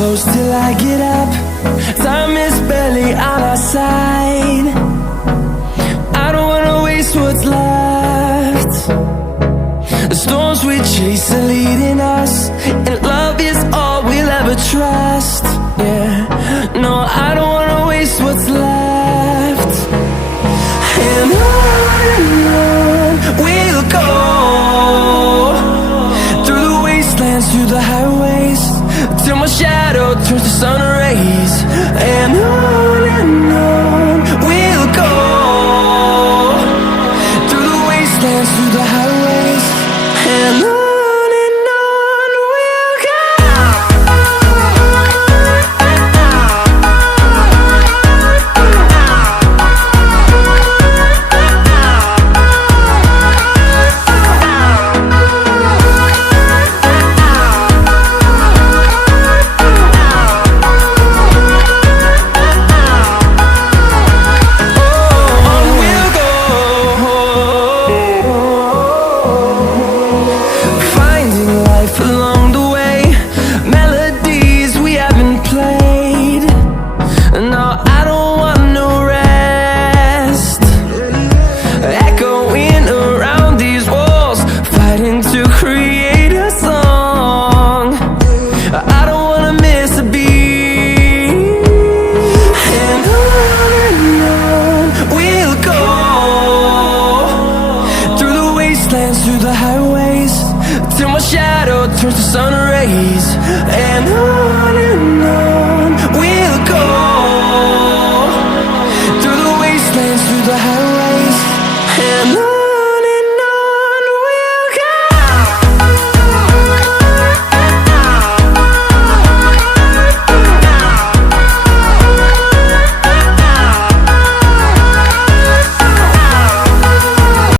close till I get up. Time is barely on our side. I don't wanna waste what's left. The storms we chase are leading us, and love is all we'll ever trust. Yeah, no, I don't wanna waste what's left. And on we'll go, through the wastelands, through the highways, till my shadow turns to sun rays. And on we'll go, through the wastelands, through the highways, and on we'll go. Through the highways, till my shadow turns to sun rays. And on